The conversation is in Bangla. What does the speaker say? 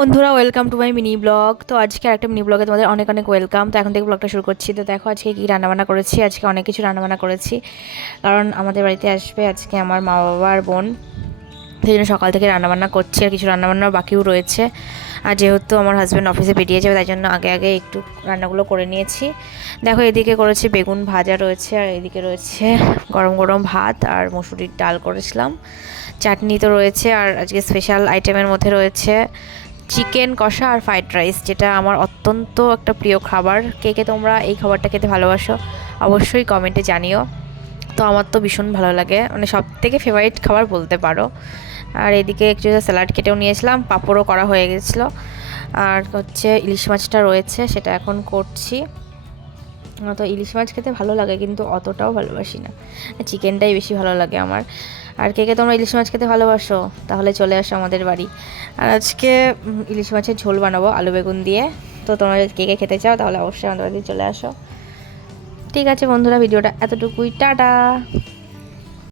বন্ধুরা, welcome to my mini blog. তো আজকে একটা মিনি ব্লগে তোমাদের অনেক অনেক ওয়েলকাম। তো এখন থেকে ব্লগটা শুরু করছি। তো দেখো আজকে কী রান্নাবান্না করেছি। আজকে অনেক কিছু রান্নাবান্না করেছি, কারণ আমাদের বাড়িতে আসবে আজকে আমার মা বাবা আর বোন। সেই জন্য সকাল থেকে রান্নাবান্না করছি, আর কিছু রান্নাবান্না বাকিও রয়েছে। আর যেহেতু আমার হাজব্যান্ড অফিসে বেরিয়ে যাবে, তাই জন্য আগে আগে একটু রান্নাগুলো করে নিয়েছি। দেখো এদিকে করেছি বেগুন ভাজা রয়েছে, আর এদিকে রয়েছে গরম গরম ভাত আর মসুরির ডাল করেছিলাম। চাটনি তো রয়েছে, আর আজকে স্পেশাল আইটেমের মধ্যে রয়েছে চিকেন কষা আর ফ্রাইড রাইস, যেটা আমার অত্যন্ত একটা প্রিয় খাবার। কে কে তোমরা এই খাবারটা খেতে ভালোবাসো অবশ্যই কমেন্টে জানিও। তো আমার তো ভীষণ ভালো লাগে, মানে সব থেকে ফেভারিট খাবার বলতে পারো। আর এদিকে একটু স্যালাড কেটেও নিয়েছিলাম, পাঁপড়ও করা হয়ে গেছিলো। আর হচ্ছে ইলিশ মাছটা রয়েছে, সেটা এখন করছি। তো ইলিশ মাছ খেতে ভালো লাগে, কিন্তু অতটাও ভালোবাসি না, চিকেনটাই বেশি ভালো লাগে আমার। আর কে কে তোমরা ইলিশ মাছ খেতে ভালোবাসো তাহলে চলে আসো আমাদের বাড়ি। আর আজকে ইলিশ মাছের ঝোল বানাবো আলু বেগুন দিয়ে। তো তোমরা যদি কে কে খেতে চাও তাহলে অবশ্যই আমাদের বাড়ি চলে আসো। ঠিক আছে বন্ধুরা, ভিডিওটা এতটুকুই, টাটা।